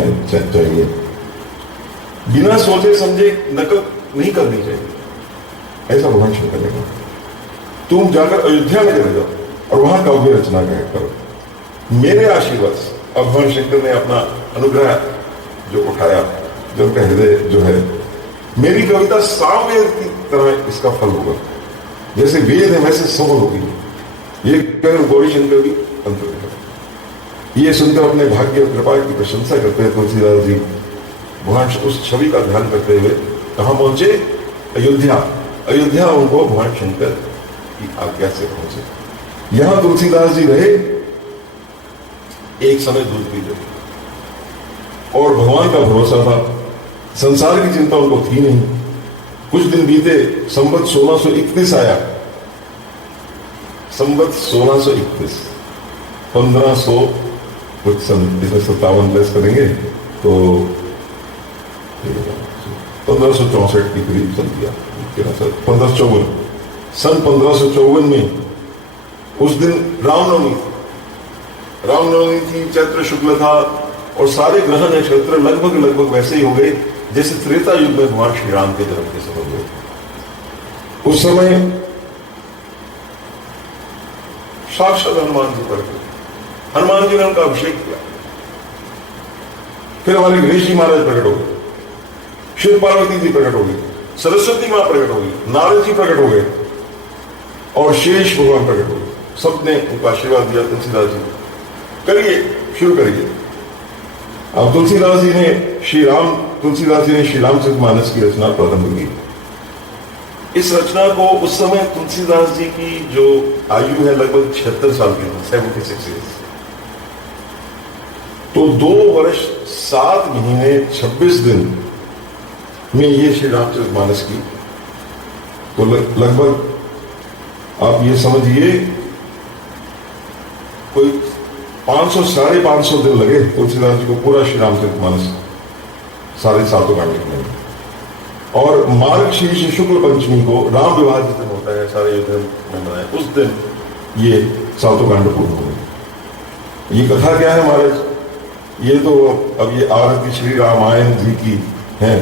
चाहिए, बिना सोचे समझे नकल नहीं करनी चाहिए। ऐसा भगवान शंकर ने कहा। तुम जाकर अयोध्या में चले जाओ और वहां काव्य रचना करो, मेरे आशीर्वाद से। अब भगवान शंकर ने अपना अनुग्रह जो उठाया, जो उनका हृदय जो है, मेरी कविता सामवेद की तरह इसका फल होगा, जैसे वेद है वैसे सबल होगी। ये कहकर गौरी शंकर भी अंतर। ये सुनकर अपने भाग्य और कृपा की प्रशंसा करते हैं तुलसीदास जी। भगवान उस छवि का ध्यान करते हुए कहां पहुंचे? अयोध्या। अयोध्या उनको भगवान शंकर की आज्ञा से पहुंचे। यहां तुलसीदास जी रहे, एक समय दूध पीते और भगवान का भरोसा था, संसार की चिंता उनको थी नहीं। कुछ दिन बीते, संवत 1631 आया। संवत 1631, 1500 कुछ इसमें 57 प्लस करेंगे तो 1564 के करीब सन दिया, 1554 सन 1554 में उस दिन रामनवमी थी, चैत्र शुक्ल था और सारे ग्रह नक्षत्र लगभग वैसे ही हो गए जैसे त्रेता युग में भगवान श्री राम के जन्म के समय हुए। उस समय साक्षात हनुमान जी प्रकट हुए, हनुमान जी ने उनका अभिषेक किया। फिर हमारे गणेश जी महाराज प्रकट हो गए, शिव पार्वती जी प्रकट हो गई, सरस्वती मां प्रकट हो गई, नारद जी प्रकट हो गए और शेष भगवान प्रकट हो गए। सबने उनका आशीर्वाद दिया, तुलसीदास जी करिए, शुरू करिए। अब तुलसीदास जी ने श्री रामचरितमानस की रचना प्रारंभ की। इस रचना को उस समय तुलसीदास जी की जो आयु है लगभग 76 साल की, 76 ईयर्स, तो 2 वर्ष 7 महीने 26 दिन में ये श्री रामचरितमानस की, तो लगभग आप ये समझिए कोई 500-550 दिन लगे तुलसीदास जी को पूरा श्री रामचरितमानस सारे 7 कांड लिखने में। और मार्गशीर्ष शुक्ल पंचमी को राम विवाह जिस दिन होता है सारे अयोध्या में मनाए, उस दिन ये 7 कांड पूर्ण हो गए। ये कथा क्या है महाराज? ये तो अब ये आरती श्री रामायण जी की है,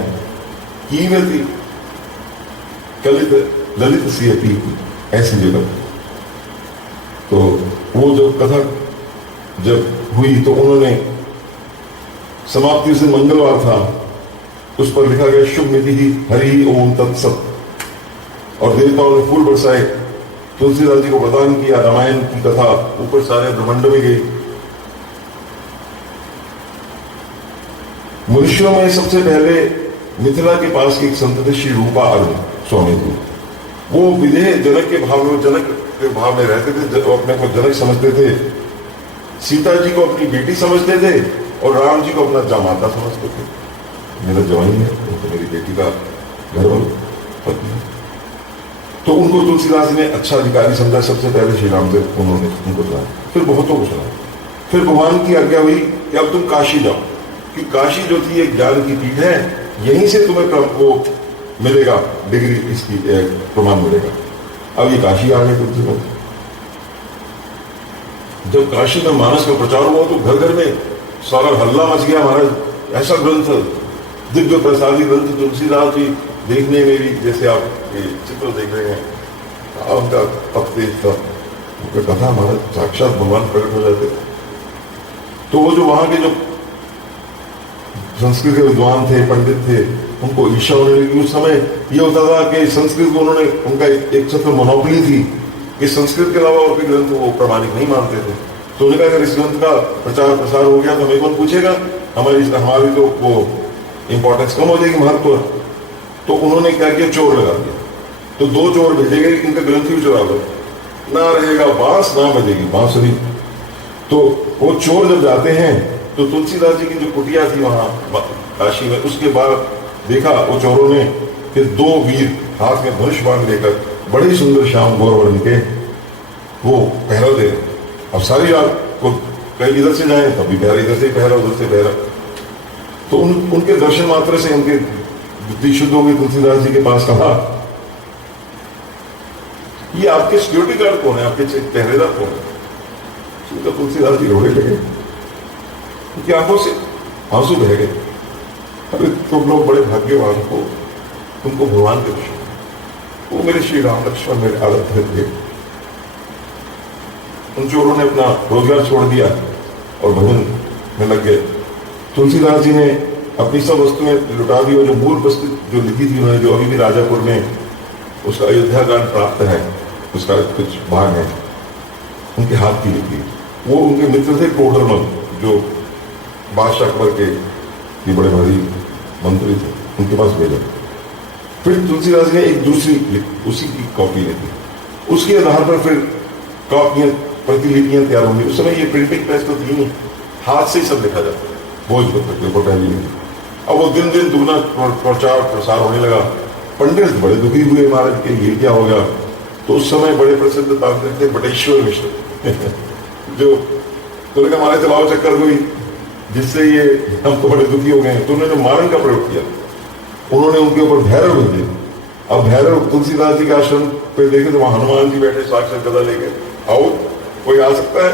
कीमती कलित ललित सीयती ऐसी जगह। तो वो जो कथा जब हुई तो उन्होंने समाप्ति से मंगलवार था, उस पर लिखा गया शुभ निधि हरि ओम तत्सत, और देवताओं ने फूल बरसाए, तुलसीदास जी को प्रदान किया। रामायण की कथा ऊपर सारे ब्रह्मांड में गई। मनुष्यों में सबसे पहले मिथिला के पास एक संत थे श्री रूपा अरुण स्वामी जी। वो विदेह जनक के भाव में रहते थे, अपने को जनक समझते थे, सीता जी को अपनी बेटी समझते थे और राम जी को अपना जामाता समझते थे। मेरा जवाई है तो मेरी बेटी का घर वाला पति है, तो उनको तुलसीदास ने अच्छा अधिकारी समझा। सबसे पहले श्री राम देव उन्होंने उनको सुनाया, फिर बहुतों को सुनाया। फिर भगवान की आज्ञा हुई कि अब तुम काशी जाओ, कि काशी जो थी एक ज्ञान की पीठ है, यहीं से तुम्हें वो मिलेगा, डिग्री इसकी प्रमाण मिलेगा। अब ये काशी आ गए तुलसीदास। जब काशी में मानस का प्रचार हुआ तो घर घर में सारा हल्ला मच गया महाराज, ऐसा ग्रंथ, दिव्य प्रसादी ग्रंथ तुलसीदास जी देखने में भी जैसे आप ये चित्र देख रहे हैं, उनका पत्ते उनका कथा महाराज साक्षात भगवान प्रकट हो जाते। तो वो जो वहां के जो संस्कृत के विद्वान थे, पंडित थे, उनको ईर्ष्या होने लगी। उस समय ये होता था कि संस्कृत को उन्होंने, उनका एक छत्र मोनोपोली थी कि संस्कृत के अलावा और कोई ग्रंथ वो प्रामाणिक नहीं मानते थे। तो उन्होंने कहा अगर इस ग्रंथ का प्रचार प्रसार हो गया तो हमें कौन पूछेगा, हमारी तो वो इंपॉर्टेंस कम हो जाएगी, महत्व। तो उन्होंने क्या किया, चोर लगा दिया। तो 2 चोर भेजे गए, इनका ग्रंथ ही चुरा लो, ना रहेगा बांस ना बजेगी बांसुरी। तो वो चोर जब जाते हैं तो तुलसीदास जी की जो कुटिया थी वहां काशी में, उसके बाद देखा वो चोरों ने कि 2 वीर हाथ में धनुष बाण लेकर बड़े सुंदर श्याम गौरवर्ण के वो पहरा दे। अब सारी रात को कहीं इधर से जाए तभी पहरा, इधर से पहरा उधर से पहरा। तो उनके दर्शन मात्र से उनके बुद्धि शुद्ध हो गई। तुलसीदास जी के पास कहा, ये आपके सिक्योरिटी गार्ड कौन है, आपके पहरेदार कौन है? तो तुलसीदास जी रोने लगे, उनकी आंखों से आंसू बह गए। अरे तुम लोग बड़े भाग्यवान हो, तुमको भगवान के दर्शन, वो मेरे श्री राम लक्ष्मण मेरे आराध्य थे। उन चोरों ने अपना रोजगार छोड़ दिया और भजन में लग गए। तुलसीदास जी ने अपनी सब वस्तुएं लुटा दी और जो मूल वस्तु जो लिखी थी उन्होंने, जो अभी भी राजापुर में उसका अयोध्या कांड प्राप्त है, उसका कुछ भाग है, उनके हाथ की लिखी। वो उनके मित्र थे कोडरमल, जो बादशाह अकबर के बड़े भारी मंत्री थे, उनके पास भेजा। फिर तुलसीदास ने एक दूसरी उसी की कॉपी लिखी, उसके आधार पर फिर कॉपियां, प्रतिलिपियां तैयार होंगी। उस समय ये प्रिंटिंग प्रेस तो थी नहीं, हाथ से ही सब लिखा जाता है, भोजपत्र के ऊपर पहली। अब वो दिन दिन दुगना प्रचार प्रसार होने लगा। पंडित बड़े दुखी हुए महाराज के ये क्या हो गया। तो उस समय बड़े प्रसिद्ध तांत्रिक थे बटेश्वर मिश्र जो तो हमारे चलाओ चक्कर हुई, जिससे ये हम तो बड़े दुखी हो गए। तो उन्होंने मारन का प्रयोग किया। उन्होंने उनके ऊपर भैरव भेजे। अब भैरव तुलसीदास जी के आश्रम पे देखे तो वहां हनुमान जी बैठे साक्षात गदा लेके, आओ कोई आ सकता है,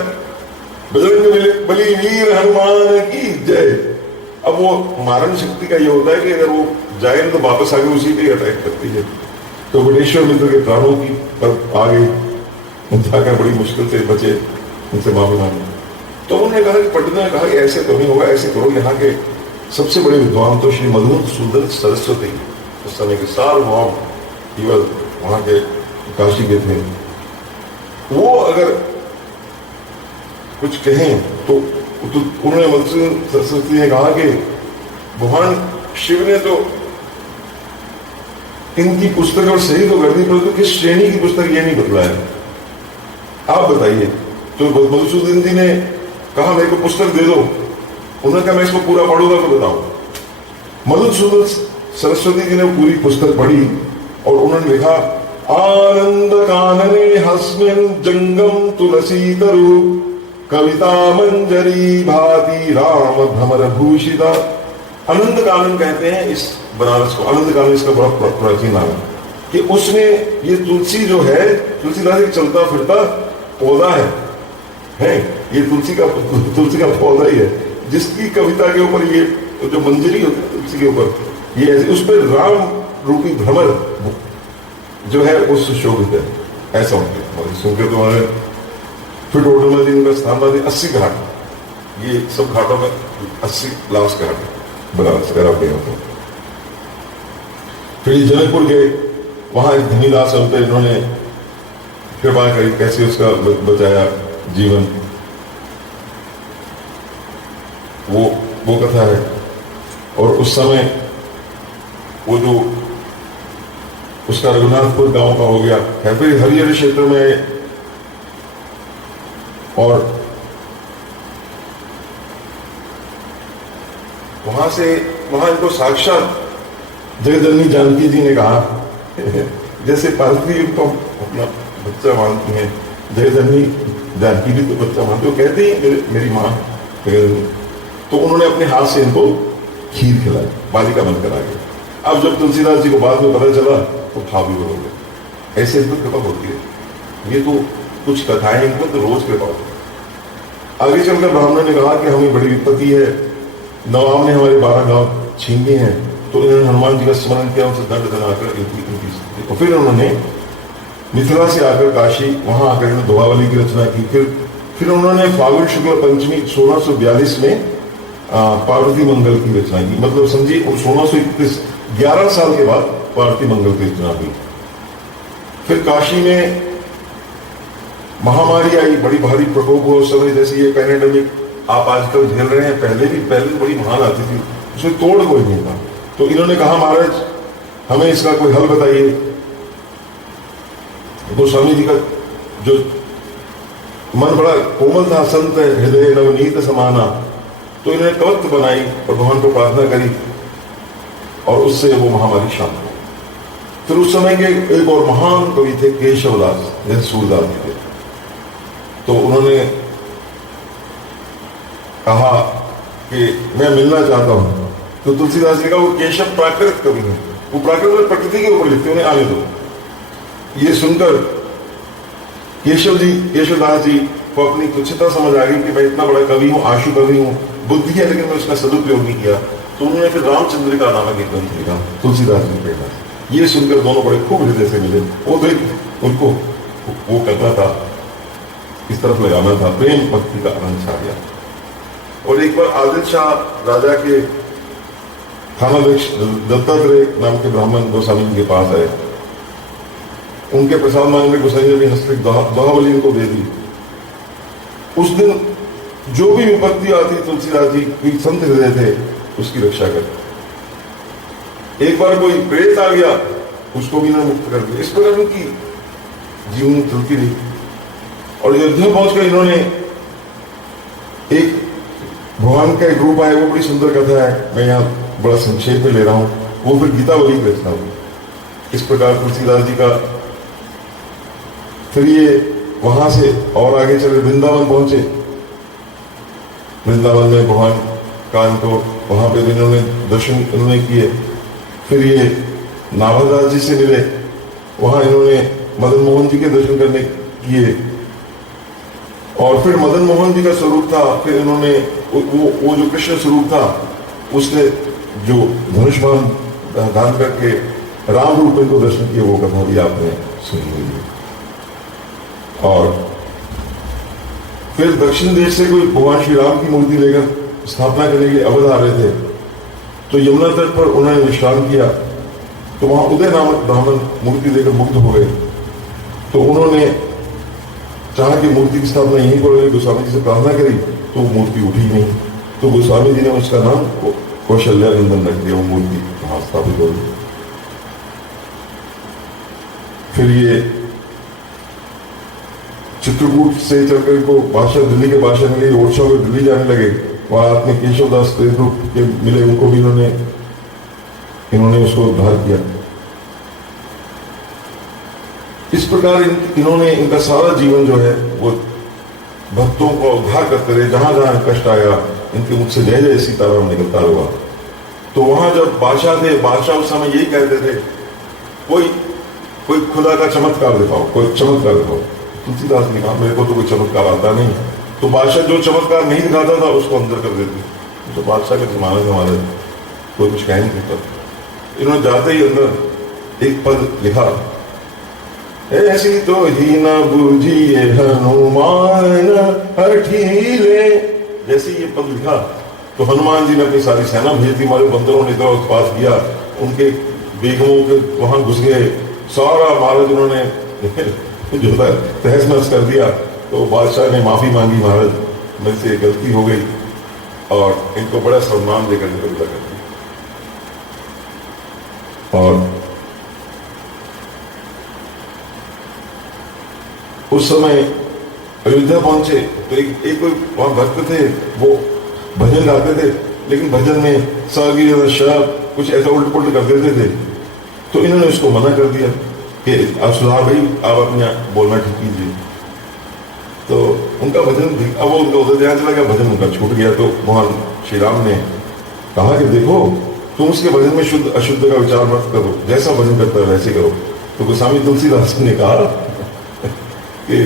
बजरंग बली वीर हनुमान की जय। अब वो मारण शक्ति का ये होता है कि अगर वो जाए तो वापस आगे उसी पे अटैक करती है। तो वटेश्वर मित्र के प्राणों की पर आ गई, जाकर बड़ी मुश्किल से बचे, उनसे माफी मांगी। तो उन्होंने कहा कि पंडित ने कहा कि ऐसे तो नहीं होगा, ऐसे करो, यहाँ के सबसे बड़े विद्वान तो श्री मधुसूदन सरस्वती उस समय के सार्वभौम केवल वहां के काशी के थे, वो अगर कुछ कहें तो उन्होंने मधुसूदन सरस्वती ने कहा कि भगवान शिव ने तो इनकी पुस्तक और सही तो कर दी, परंतु किस श्रेणी की पुस्तक ये नहीं बतलाया, आप बताइए। तो मधुसूदन जी ने कहा मेरे को पुस्तक दे दो। उन्होंने कहा मैं इसको पूरा पढ़ूंगा तो बताओ। मधुसूदन सरस्वती जी ने पूरी पुस्तक पढ़ी और उन्होंने लिखा, आनंद कानने हस्मिन जंगम तुलसी तरु कविता मंजरी भाति राम भ्रमर भूषिता। आनंद कानन कहते हैं इस बनारस को, आनंद कानन इसका बड़ा प्राचीन नाम है कि उसने ये तुलसी जो है, तुलसीदास एक चलता फिरता पौधा है ये तुलसी का पौधा ही है, जिसकी कविता के ऊपर ये जो मंजरी होती है तुलसी के ऊपर, ये उस पर राम रूपी भ्रमर जो है वो सुशोभित है, ऐसा उनके सुनकर तुम्हारे। फिर टोटल में उनका स्थान था 80 घाट, ये सब घाटों में 80 लास्ट घाट बनारस करा गए होते। फिर ये जनकपुर गए, वहां एक धनीदास होते, इन्होंने कृपा करी, कैसे उसका बचाया जीवन, वो कथा है। और उस समय वो जो उसका रघुनाथपुर गांव का हो गया है, फिर हरिहर क्षेत्र में, और वहां इनको साक्षात जगदलनी जानकी जी ने कहा जैसे पार्वती को अपना बच्चा मानती है, जगदलनी जानकी भी तो बच्चा मानती, वो कहती है मेरी माँ। तो उन्होंने अपने हाथ से इनको खीर खिलाई, बालिका बनकर आ गई। अब जब तुलसीदास जी को बाद में पता चला तो खा भी हो गए। ऐसे इनको कृपा होती है, ये तो कुछ कथाएं इनको तो रोज कृपा होती है। आगे चलकर ब्राह्मण ने कहा कि हमें बड़ी विपत्ति है, नवाब ने हमारे 12 गांव छीन लिए हैं। तो इन्होंने हनुमान जी का स्मरण किया, उनसे दंड बनाकर इनकी। तो फिर उन्होंने मिथिला से आकर काशी, वहां आकर इन्होंने दोहावली की रचना की। फिर उन्होंने फाल्गुन शुक्ल पंचमी 1642 में पार्वती मंगल की रचना की। मतलब समझिए 1631, 11 साल के बाद पार्वती मंगल की रचना हुई। फिर काशी में महामारी आई, बड़ी भारी प्रकोप हुआ उस समय, जैसे ये पैंडेमिक आप आजकल झेल रहे हैं, पहले बड़ी महान आती थी, उसमें तोड़ कोई नहीं था। तो इन्होंने कहा महाराज हमें इसका कोई हल बताइए। गोस्वामी जी का जो मन बड़ा कोमल था, संत हृदय नवनीत समाना, तो इन्होंने कवच बनाई और भगवान को प्रार्थना करी और उससे वो महामारी शांत हुई। फिर उस समय के एक और महान कवि थे केशवदास, जैसे सूरदास जी थे, तो उन्होंने कहा कि मैं मिलना चाहता हूं। तो तुलसीदास जी का वो केशव प्राकृत कवि है, वो प्राकृत प्रकृति के ऊपर लिखते, उन्हें आने दो। ये सुनकर केशवदास जी को अपनी तुच्छता समझ आ गई कि मैं इतना बड़ा कवि हूँ, आशु कवि हूँ, बुद्धि है, लेकिन मैं उसका सदुपयोग नहीं किया। तो उन्होंने फिर रामचंद्र का नामक एक ग्रंथ लिखा तुलसीदास जी के पास। ये सुनकर दोनों बड़े खूब हृदय से मिले। वो तो एक उनको वो करना था, इस तरफ लगाना था, प्रेम भक्ति का आनंद छा गया। और एक बार आदिल शाह राजा के थानाध्यक्ष दत्तात्रेय नाम के ब्राह्मण गोस्वामी जी के पास आए। उनके प्रसाद मांगने गोसाई ने भी हस्तक दोहावली इनको दे दी। उस दिन जो भी विपत्ति आती तुलसीदास जी कोई संत हृदय थे उसकी रक्षा कर। एक बार कोई प्रेत आ गया, उसको भी ना मुक्त कर दिया। इस प्रकार उनकी जीवन चलती रही। और अयोध्या पहुंचकर इन्होंने एक भगवान का एक रूप आया, वो बड़ी सुंदर कथा है, मैं यहाँ बड़ा संक्षेप में ले रहा हूं। वो फिर गीतावली की रचना हुई। इस प्रकार तुलसीदास जी का फिर ये वहां से और आगे चले वृंदावन पहुंचे। वृंदावन में भगवान का इनको वहां पे इन्होंने दर्शन इन्होंने किए। फिर ये नाभादास जी से मिले, वहां इन्होंने मदन मोहन जी के दर्शन करने किए, और फिर मदन मोहन जी का स्वरूप था, फिर इन्होंने वो जो कृष्ण स्वरूप था उसने जो धनुष्मान धारण करके राम रूप में को दर्शन किए, वो कथा भी आपने सुनी हुई। और फिर दक्षिण देश से कोई भगवान श्री राम की मूर्ति लेकर स्थापना करने के लिए अवध आ रहे थे, तो यमुना तट पर उन्होंने विश्राम किया, तो वहां उदय नामक ब्राह्मण मूर्ति लेकर मुग्ध हो गए। तो उन्होंने चाहा कि मूर्ति की स्थापना यहीं पर, गोस्वामी जी से प्रार्थना करी, तो वो मूर्ति उठी नहीं, तो गोस्वामी जी ने उसका नाम कौशल्या नंदन रख दिया, वो मूर्ति वहां स्थापित हो गई। फिर ये चित्रकूट से चलकर को बादशाह, दिल्ली के बादशाह मिले, ओडिशा को दिल्ली जाने लगे, वहां में केशवदास प्रेत रूप के मिले, उनको भी इन्होंने उसको उद्धार किया। इस प्रकार इन्होंने इनका सारा जीवन जो है वो भक्तों को उद्धार करते रहे। जहां जहां कष्ट आया इनके मुख से जय जय सीताराम निकलता हुआ। तो वहां जब बादशाह थे, बादशाह उस समय यही कहते थे, कोई खुदा का चमत्कार दिखाओ, कोई चमत्कार दिखाओ। तुलसीदास ने कहा मेरे को तो कोई चमत्कार आता नहीं। तो बादशाह जो चमत्कार नहीं दिखाता था उसको अंदर कर देते। तो बादशाह के जमाने में हमारे कोई कुछ कह नहीं सकता। इन्होंने जाते ही अंदर एक पद लिखा, ऐसी तो ही न बूझिए हनुमान हठीले। जैसे ये पद लिखा तो हनुमान जी ने अपनी सारी सेना भेज दी, हमारे बंदरों ने इतना उत्पात किया, उनके बेगमों के वहां घुस गए, सारा महाराज उन्होंने जो होता है तहस नहस कर दिया। तो बादशाह ने माफी मांगी, महाराज मेरे से गलती हो गई, और इनको बड़ा सम्मान देकर निकलता कर दिया। और उस समय अयोध्या पहुंचे तो एक कोई वहां भक्त थे, वो भजन गाते थे, लेकिन भजन में कुछ ऐसा उल्ट पुल्ट कर देते थे। तो इन्होंने उसको मना कर दिया कि आप सुधार भाई, आप अपने बोलना ठीक कीजिए। तो उनका भजन, अब वो उनका उधर ध्यान चला गया, भजन उनका छूट गया। तो भगवान श्री राम ने कहा कि देखो, तुम उसके भजन में शुद्ध अशुद्ध का विचार मत करो, जैसा भजन करता है वैसे करो। तो गोस्वामी तुलसीदास ने कहा कि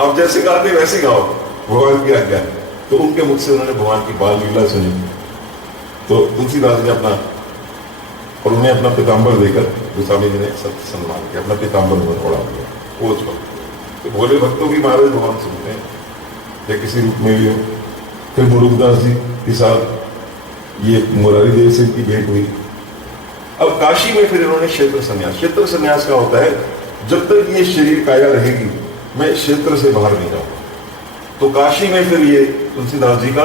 आप जैसे गाते वैसे गाओ, भगवान की आज्ञा। तो उनके मुख से उन्होंने भगवान की बाल लीला सुनी। तो तुलसीदास ने अपना, और उन्हें अपना पीताम्बर देकर गोस्वामी जी ने सत्य सम्मान किया, अपना पीताम्बर में ओढ़ा दिया। वो तो भोले भक्तों की महाराज भगवान सुनते हैं, या किसी रूप में भी हो। फिर मुरुगदास जी के साथ ये मुरारी देव सिंह की भेंट हुई। अब काशी में फिर इन्होंने क्षेत्र संन्यास का होता है, जब तक ये शरीर काया रहेगी मैं क्षेत्र से बाहर नहीं जाऊंगा। तो काशी में फिर ये तुलसीदास जी का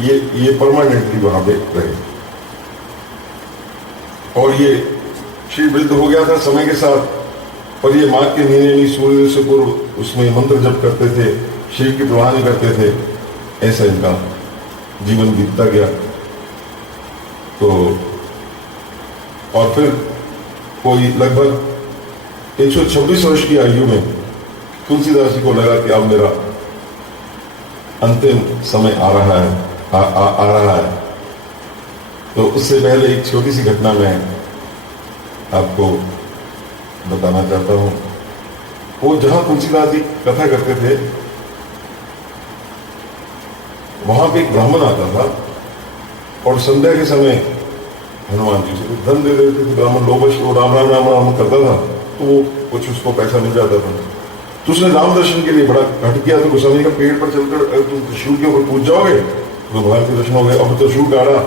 ये परमानेंटली वहां पे रहे। और ये श्री वृद्ध हो गया था समय के साथ, पर ये माघ के महीने में सूर्य से पूर्व उसमें मंत्र जप करते थे, शरीर की प्रवाह नहीं करते थे। ऐसा इनका जीवन बीतता गया। तो और फिर कोई लगभग 126 वर्ष की आयु में तुलसीदास जी को लगा कि अब मेरा अंतिम समय आ रहा है। तो उससे पहले एक छोटी सी घटना मैं आपको बताना चाहता हूं। वो जहां तुलसीदास जी कथा करते थे, वहां पे एक ब्राह्मण आता था, और संध्या के समय हनुमान जी से धन दे देते थे। ब्राह्मण लोभश, वो राम राम राम राम करता था, तो वो कुछ उसको पैसा मिल जाता था। तो उसने राम दर्शन के लिए बड़ा घट किया। तो गोस्वामी का पेड़ पर चलकर तुम त्रिशूल के ऊपर कूद जाओगे तो भगवान के दर्शन हो गए। अब त्रिशूल गाड़ा,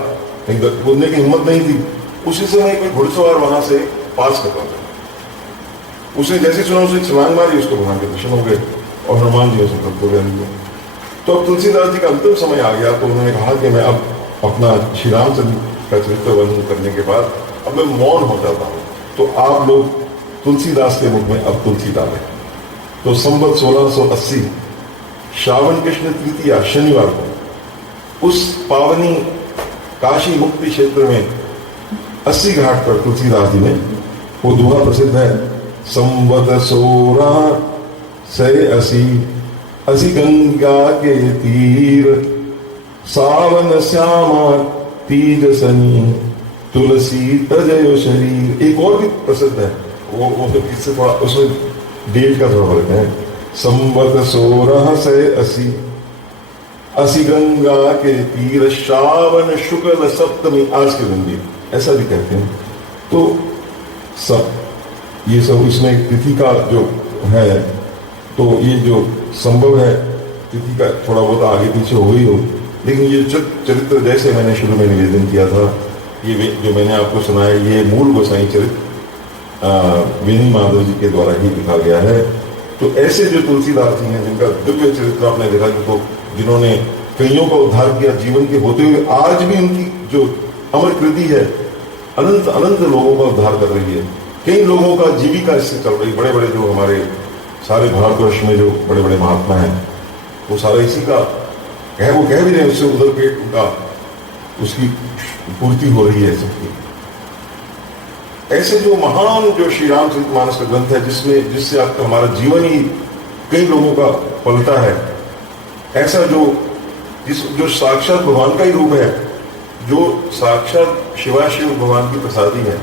कूदने की हिम्मत नहीं थी। उसी समय कोई घुड़सवार वहां से पास करता था, उसने जैसे सुना उसे छलांग मारी, उसको भगवान के दर्शन हो गए, और हनुमान जी उसे तत्व ज्ञान दिया। तो अब तुलसीदास जी का अंतिम समय आ गया। तो उन्होंने कहा कि मैं अब अपना श्री रामचंद्र का चरित्र वर्णन करने के बाद अब मैं मौन हो जाता हूँ, तो आप लोग तुलसीदास के मुख में अब तुलसी डालें। तो संवत 1680 श्रावण कृष्ण तृतीया शनिवार को उस पावनी काशी मुक्ति क्षेत्र में 80 घाट पर तुलसीदास जी ने वो दोहा प्रसिद्ध है, संवत 1680 गंगा के तीर, सावन श्यामा तीज सनी, तुलसी तजयो शरीर। एक और भी प्रसिद्ध है, वो तो इससे थोड़ा उसमें डेट का थोड़ा फर्क है। संवत 1680 असी गंगा के तीर श्रावण शुक्ल सप्तमी, आज के दिन भी ऐसा भी कहते हैं। तो सब ये सब इसमें तिथि का जो है, तो ये जो संभव है तिथि का थोड़ा बहुत आगे पीछे हो ही हो, लेकिन ये चरित्र जैसे मैंने शुरू में निवेदन किया था, ये जो मैंने आपको सुनाया, ये मूल गोसाई चरित्र वेणी माधव जी के द्वारा ही लिखा गया है। तो ऐसे जो तुलसीदास जी हैं, जिनका दिव्य चरित्र आपने देखा, जिन्होंने कईयों का उद्धार किया जीवन के होते हुए, आज भी उनकी जो अमर कृति है अनंत अनंत लोगों का उद्धार कर रही है। कई लोगों का जीविका इससे चल रही। बड़े बड़े जो हमारे सारे भारतवर्ष में जो बड़े बड़े महात्मा हैं, वो सारा इसी का वो कह भी रहे, उससे उधर पेट उनका उसकी पूर्ति हो रही है सबकी। ऐसे जो महान जो श्री रामचरितमानस का ग्रंथ है, जिससे आपका हमारा जीवन ही कई लोगों का पलटा है, ऐसा जो साक्षात भगवान का ही रूप है, जो साक्षात शिवाशिव भगवान की प्रसादी है,